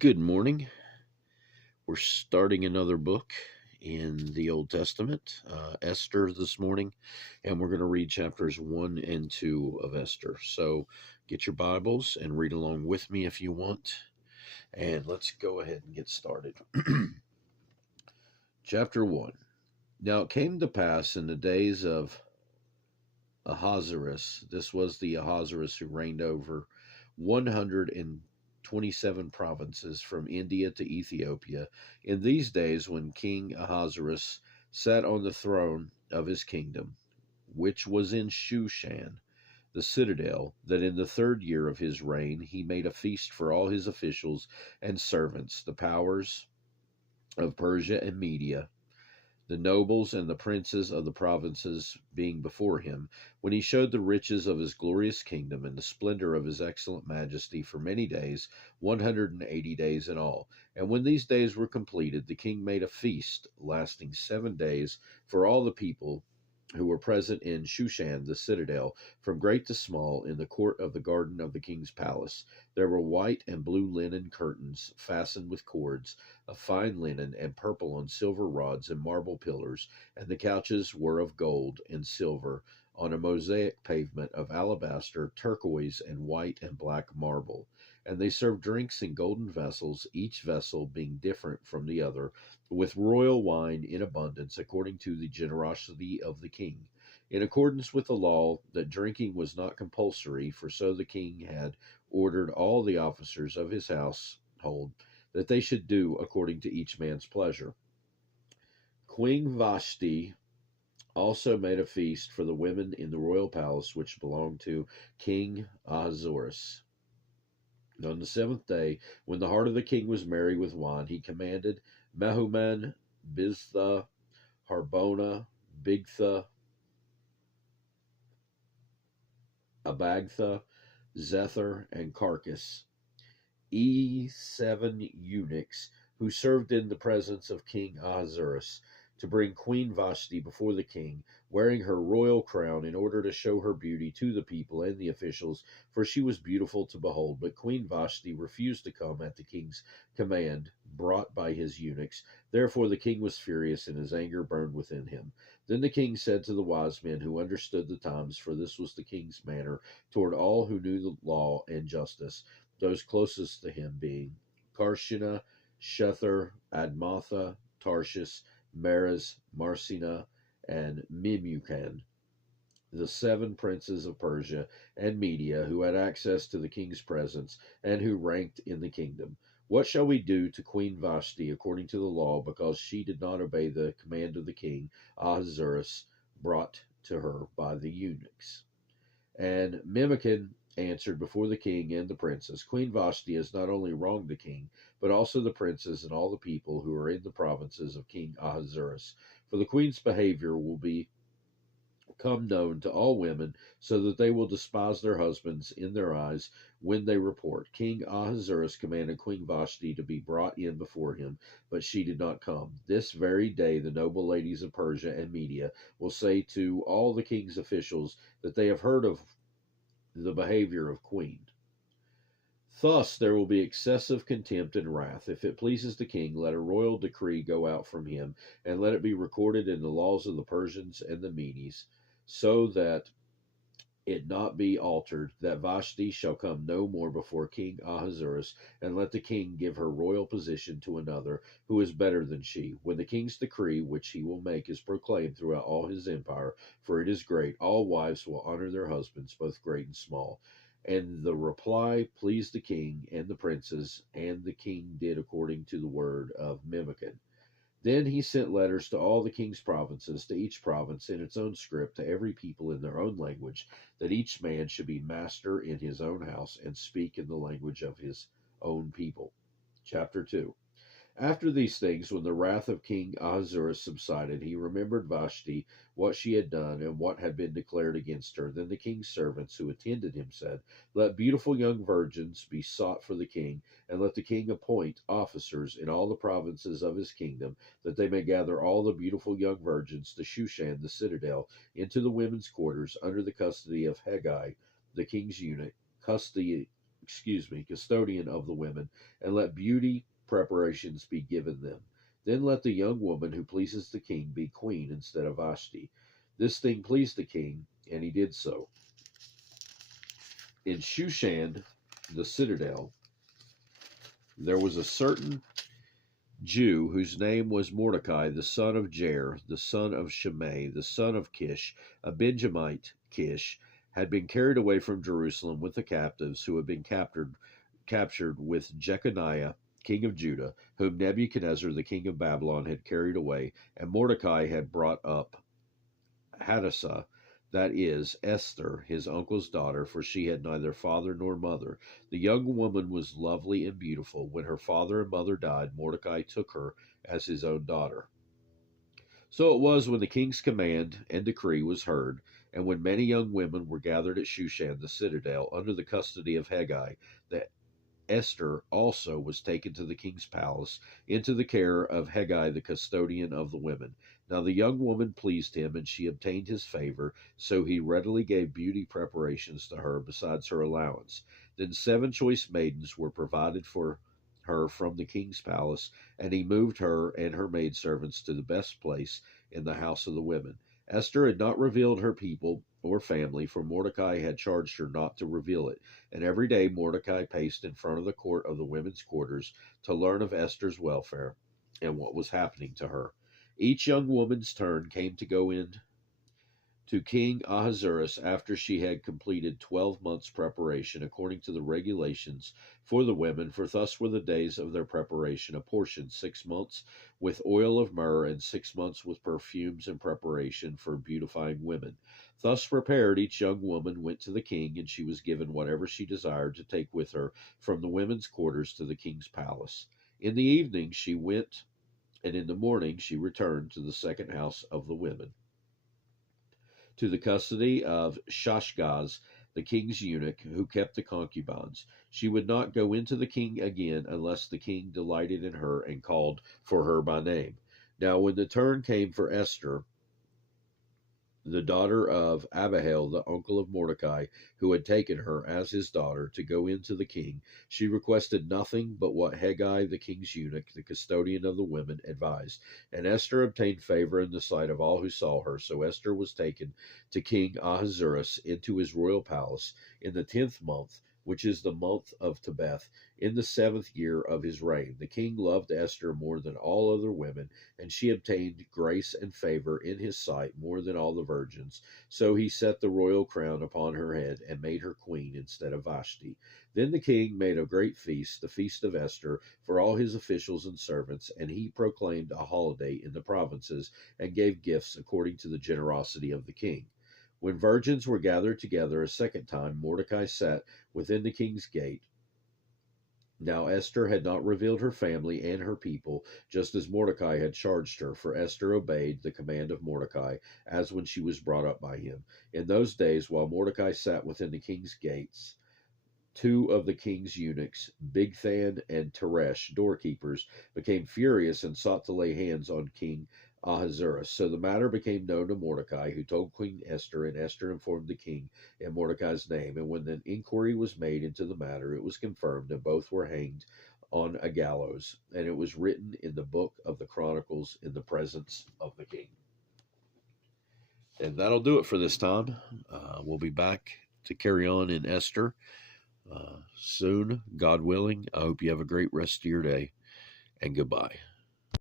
Good morning. We're starting another book in the Old Testament, Esther, this morning, and we're going to read chapters 1 and 2 of Esther. So get your Bibles and read along with me if you want. And let's go ahead and get started. Chapter 1. Now it came to pass in the days of Ahasuerus, this was the Ahasuerus who reigned over 127 provinces from India to Ethiopia. In these days, when King Ahasuerus sat on the throne of his kingdom, which was in Shushan, the citadel, that in the 3rd year of his reign he made a feast for all his officials and servants, the powers of Persia and Media, the nobles and the princes of the provinces being before him, when he showed the riches of his glorious kingdom and the splendor of his excellent majesty for many days, 180 days in all. And when these days were completed, the king made a feast lasting 7 days for all the people who were present in Shushan the citadel, from great to small, in the court of the garden of the king's palace. There were white and blue linen curtains fastened with cords of fine linen and purple on silver rods and marble pillars, and the couches were of gold and silver on a mosaic pavement of alabaster, turquoise, and white and black marble. And they served drinks in golden vessels, each vessel being different from the other, with royal wine in abundance, according to the generosity of the king, in accordance with the law that drinking was not compulsory, for so the king had ordered all the officers of his household that they should do according to each man's pleasure. Queen Vashti also made a feast for the women in the royal palace which belonged to King Ahasuerus. On the 7th day, when the heart of the king was merry with wine, he commanded Mehuman, Biztha, Harbona, Bigtha, Abagtha, Zethar, and Carcass, 7 eunuchs who served in the presence of King Ahasuerus, to bring Queen Vashti before the king, wearing her royal crown, in order to show her beauty to the people and the officials, for she was beautiful to behold. But Queen Vashti refused to come at the king's command, brought by his eunuchs. Therefore the king was furious, and his anger burned within him. Then the king said to the wise men who understood the times, for this was the king's manner toward all who knew the law and justice, those closest to him being Karshina, Shethar, Admatha, Tarshish, Meres, Marsina, and Memucan, the 7 princes of Persia and Media, who had access to the king's presence and who ranked in the kingdom. What shall we do to Queen Vashti according to the law, because she did not obey the command of the king Ahasuerus brought to her by the eunuchs? And Memucan answered before the king and the princes, Queen Vashti has not only wronged the king, but also the princes and all the people who are in the provinces of King Ahasuerus. For the queen's behavior will become known to all women, so that they will despise their husbands in their eyes when they report. King Ahasuerus commanded Queen Vashti to be brought in before him, but she did not come. This very day the noble ladies of Persia and Media will say to all the king's officials that they have heard of the behavior of Queen. Thus there will be excessive contempt and wrath. If it pleases the king, let a royal decree go out from him, and let it be recorded in the laws of the Persians and the Medes, so that it not be altered, that Vashti shall come no more before King Ahasuerus, and let the king give her royal position to another, who is better than she. When the king's decree, which he will make, is proclaimed throughout all his empire, for it is great, all wives will honor their husbands, both great and small. And the reply pleased the king and the princes, and the king did according to the word of Memucan. Then he sent letters to all the king's provinces, to each province in its own script, to every people in their own language, that each man should be master in his own house and speak in the language of his own people. Chapter 2. After these things, when the wrath of King Ahasuerus subsided, he remembered Vashti, what she had done, and what had been declared against her. Then the king's servants who attended him said, Let beautiful young virgins be sought for the king, and let the king appoint officers in all the provinces of his kingdom, that they may gather all the beautiful young virgins to Shushan the citadel, into the women's quarters, under the custody of Hegai, the king's eunuch, custodian of the women, and let beauty preparations be given them. Then let the young woman who pleases the king be queen instead of Vashti. This thing pleased the king, and he did so. In Shushan, the citadel, there was a certain Jew whose name was Mordecai, the son of Jair, the son of Shimei, the son of Kish, a Benjamite. Kish had been carried away from Jerusalem with the captives who had been captured with Jeconiah, king of Judah, whom Nebuchadnezzar, the king of Babylon, had carried away, and Mordecai had brought up Hadassah, that is, Esther, his uncle's daughter, for she had neither father nor mother. The young woman was lovely and beautiful. When her father and mother died, Mordecai took her as his own daughter. So it was when the king's command and decree was heard, and when many young women were gathered at Shushan the citadel under the custody of Hegai, that Esther also was taken to the king's palace, into the care of Hegai the custodian of the women. Now the young woman pleased him, and she obtained his favor, so he readily gave beauty preparations to her besides her allowance. Then 7 choice maidens were provided for her from the king's palace, and he moved her and her maidservants to the best place in the house of the women. Esther had not revealed her people or family, for Mordecai had charged her not to reveal it. And every day Mordecai paced in front of the court of the women's quarters to learn of Esther's welfare and what was happening to her. Each young woman's turn came to go in to King Ahasuerus after she had completed 12 months' preparation, according to the regulations for the women, for thus were the days of their preparation apportioned: 6 months with oil of myrrh, and 6 months with perfumes and preparation for beautifying women. Thus prepared, each young woman went to the king, and she was given whatever she desired to take with her from the women's quarters to the king's palace. In the evening she went, and in the morning she returned to the second house of the women, to the custody of Shashgaz, the king's eunuch, who kept the concubines. She would not go into the king again unless the king delighted in her and called for her by name. Now when the turn came for Esther, the daughter of Abihail, the uncle of Mordecai, who had taken her as his daughter, to go in to the king, she requested nothing but what Hegai, the king's eunuch, the custodian of the women, advised. And Esther obtained favor in the sight of all who saw her. So Esther was taken to King Ahasuerus into his royal palace in the 10th month, which is the month of Tebeth, in the 7th year of his reign. The king loved Esther more than all other women, and she obtained grace and favor in his sight more than all the virgins. So he set the royal crown upon her head and made her queen instead of Vashti. Then the king made a great feast, the feast of Esther, for all his officials and servants, and he proclaimed a holiday in the provinces and gave gifts according to the generosity of the king. When virgins were gathered together a second time, Mordecai sat within the king's gate. Now Esther had not revealed her family and her people, just as Mordecai had charged her, for Esther obeyed the command of Mordecai, as when she was brought up by him. In those days, while Mordecai sat within the king's gates, 2 of the king's eunuchs, Bigthan and Teresh, doorkeepers, became furious and sought to lay hands on King Ahasuerus. So the matter became known to Mordecai, who told Queen Esther, and Esther informed the king in Mordecai's name. And when the inquiry was made into the matter, it was confirmed, and both were hanged on a gallows. And it was written in the book of the Chronicles in the presence of the king. And that'll do it for this time. We'll be back to carry on in Esther soon, God willing. I hope you have a great rest of your day, and goodbye.